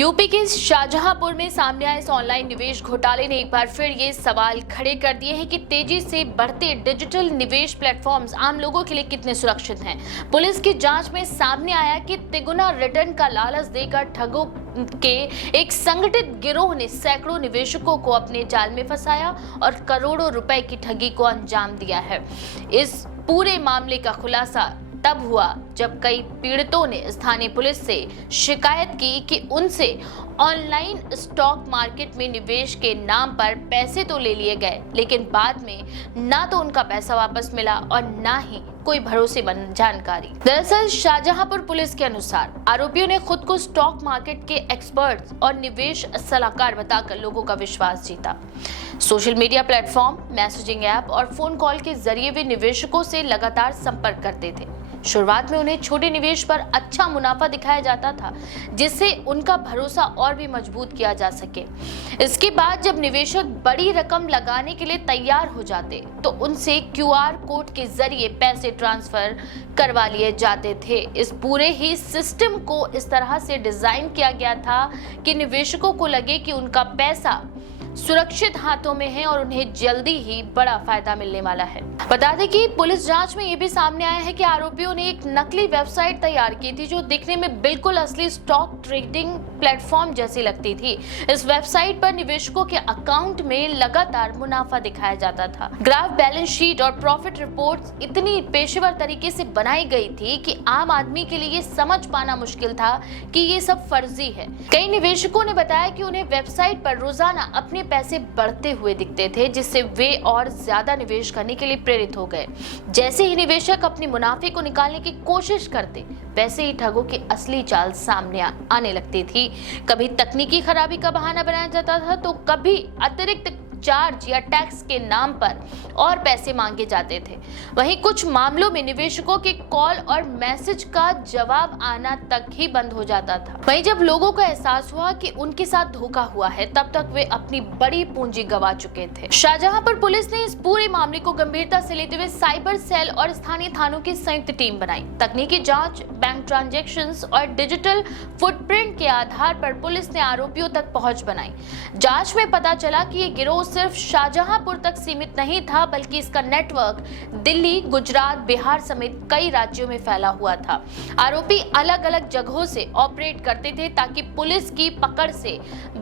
UP के शाहजहांपुर में सामने आए इस ऑनलाइन निवेश घोटाले ने एक बार फिर ये सवाल खड़े कर दिए हैं कि तेजी से बढ़ते डिजिटल निवेश प्लेटफॉर्म्स आम लोगों के लिए कितने सुरक्षित हैं। पुलिस की जांच में सामने आया कि तिगुना रिटर्न का लालच देकर ठगों के एक संगठित गिरोह ने सैकड़ों निवेशकों को अपने जाल में फंसाया और करोड़ों रुपए की ठगी को अंजाम दिया है। इस पूरे मामले का खुलासा तब हुआ जब कई पीड़ितों ने स्थानीय पुलिस से शिकायत की कि उनसे ऑनलाइन स्टॉक मार्केट में निवेश के नाम पर पैसे तो ले लिए गए, लेकिन बाद में ना तो उनका पैसा वापस मिला और ना ही कोई भरोसेमंद जानकारी। दरअसल शाहजहांपुर पुलिस के अनुसार आरोपियों ने खुद को स्टॉक मार्केट के एक्सपर्ट्स और निवेश सलाहकार बताकर लोगों का विश्वास जीता। Social media platform, messaging app और फोन कॉल के जरिए वे निवेशकों से लगातार संपर्क करते थे। शुरुआत में उन्हें छोटे निवेश पर अच्छा मुनाफा दिखाया जाता था, जिससे उनका भरोसा और भी मजबूत किया जा सके। इसके बाद जब निवेशक बड़ी रकम लगाने के लिए तैयार हो जाते तो उनसे क्यूआर कोड के जरिए पैसे ट्रांसफर करवा लिए जाते थे। इस पूरे ही सिस्टम को इस तरह से डिजाइन किया गया था कि निवेशकों को लगे कि उनका पैसा सुरक्षित हाथों में है और उन्हें जल्दी ही बड़ा फायदा मिलने वाला है। बता दें कि पुलिस जांच में ये भी सामने आया है कि आरोपियों ने एक नकली वेबसाइट तैयार की थी जो दिखने में बिल्कुल असली स्टॉक ट्रेडिंग प्लेटफॉर्म जैसी लगती थी। इस वेबसाइट पर निवेशकों के अकाउंट में लगातार मुनाफा दिखाया जाता था। ग्राफ, बैलेंस शीट और प्रॉफिट रिपोर्ट्स इतनी पेशेवर तरीके से बनाई गई थी कि आम आदमी के लिए ये समझ पाना मुश्किल था कि ये सब फर्जी है। कई निवेशकों ने बताया कि उन्हें वेबसाइट पर रोजाना अपने पैसे बढ़ते हुए दिखते थे, जिससे वे और ज्यादा निवेश करने के लिए प्रेरित हो गए। जैसे ही निवेशक अपने मुनाफे को निकालने की कोशिश करते, वैसे ही ठगों की असली चाल सामने आने लगती थी। कभी तकनीकी खराबी का बहाना बनाया जाता था तो कभी अतिरिक्त चार्ज या टैक्स के नाम पर और पैसे मांगे जाते थे। वहीं कुछ मामलों में निवेशकों के कॉल और मैसेज का जवाब आना तक ही बंद हो जाता था। वहीं जब लोगों को एहसास हुआ कि उनके साथ धोखा हुआ है, तब तक वे अपनी बड़ी पूंजी गंवा चुके थे। शाहजहांपुर पुलिस ने इस पूरे मामले को गंभीरता से लेते हुए साइबर सेल और स्थानीय थानों की संयुक्त टीम बनाई। तकनीकी जांच, बैंक ट्रांजैक्शंस और डिजिटल फुटप्रिंट के आधार पर पुलिस ने आरोपियों तक पहुंच बनाई। जांच में पता चला कि ये गिरोह सिर्फ शाहजहांपुर तक सीमित नहीं था, बल्कि इसका नेटवर्क दिल्ली, गुजरात, बिहार समेत कई राज्यों में फैला हुआ था। आरोपी अलग अलग जगहों से ऑपरेट करते थे ताकि पुलिस की पकड़ से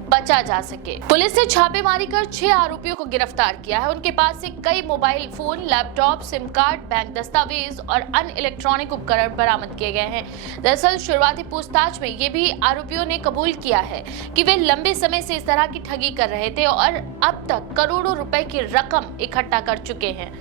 बचा जा सके। पुलिस ने छापेमारी कर 6 आरोपियों को गिरफ्तार किया है। उनके पास से कई mobile phone, laptop, SIM card, bank दस्तावेज और अन्य इलेक्ट्रॉनिक उपकरण बरामद किए गए हैं। दरअसल शुरुआती पूछताछ में ये भी आरोपियों ने कबूल किया है कि वे लंबे समय से इस तरह की ठगी कर रहे थे और अब तक करोड़ों रुपए की रकम इकट्ठा कर चुके हैं।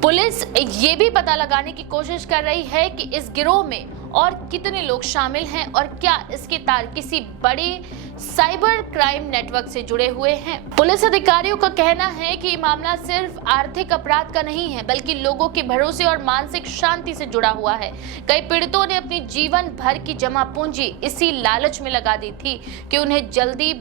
पुलिस ये भी पता लगाने की कोशिश कर रही है कि इस गिरोह में और कितने लोग शामिल हैं और क्या इसके तार किसी बड़े साइबर क्राइम नेटवर्क से जुड़े हुए हैं। पुलिस अधिकारियों का कहना है कि ये मामला सिर्फ आर्थिक अपराध का नहीं है, बल्कि लोगों के भरोसे और मानसिक शांति से जुड़ा हुआ है। कई पीड़ितों ने अपनी जीवन भर की जमा पूंजी इसी लालच में लगा दी थी कि उन्हें जल्दी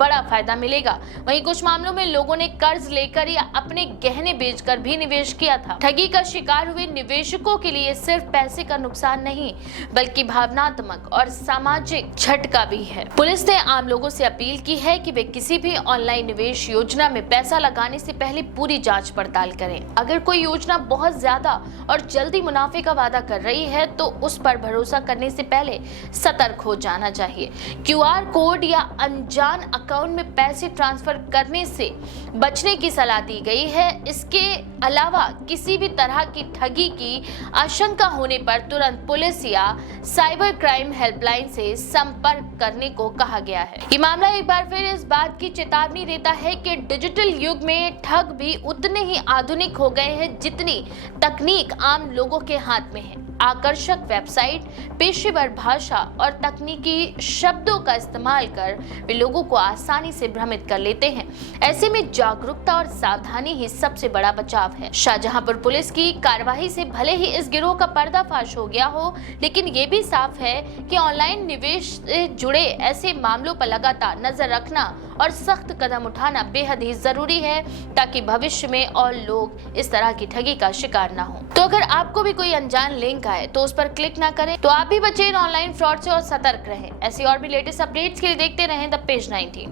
बड़ा फायदा मिलेगा। वहीं कुछ मामलों में लोगों ने कर्ज लेकर या अपने गहने बेचकर भी निवेश किया था। ठगी का शिकार हुए निवेशकों के लिए सिर्फ पैसे का नुकसान नहीं, बल्कि भावनात्मक और सामाजिक झटका भी है। पुलिस ने आम लोगों से अपील की है कि वे किसी भी ऑनलाइन निवेश योजना में पैसा लगाने से पहले पूरी जांच पड़ताल करें। अगर कोई योजना बहुत ज्यादा और जल्दी मुनाफे का वादा कर रही है तो उस पर भरोसा करने से पहले सतर्क हो जाना चाहिए। क्यूआर कोड या अनजान अकाउंट में पैसे ट्रांसफर करने से बचने की सलाह दी गई है। इसके अलावा किसी भी तरह की ठगी की आशंका होने पर तुरंत पुलिस या साइबर क्राइम हेल्पलाइन से संपर्क करने को कहा गया है। ये मामला एक बार फिर इस बात की चेतावनी देता है कि डिजिटल युग में ठग भी उतने ही आधुनिक हो गए हैं जितनी तकनीक आम लोगों के हाथ में है। आकर्षक वेबसाइट, पेशेवर भाषा और तकनीकी शब्दों का इस्तेमाल कर वे लोगों को आसानी से भ्रमित कर लेते हैं। ऐसे में जागरूकता और सावधानी ही सबसे बड़ा बचाव है। शाहजहांपुर पुलिस की कार्रवाई से भले ही इस गिरोह का पर्दाफाश हो गया हो, लेकिन ये भी साफ है कि ऑनलाइन निवेश से जुड़े ऐसे मामलों पर लगातार नजर रखना और सख्त कदम उठाना बेहद ही जरूरी है ताकि भविष्य में और लोग इस तरह की ठगी का शिकार ना हो। तो अगर आपको भी कोई अनजान लिंक आए तो उस पर क्लिक ना करें। तो आप भी बचें ऑनलाइन फ्रॉड से और सतर्क रहें। ऐसी और भी लेटेस्ट अपडेट्स के लिए देखते रहें द पेज 19।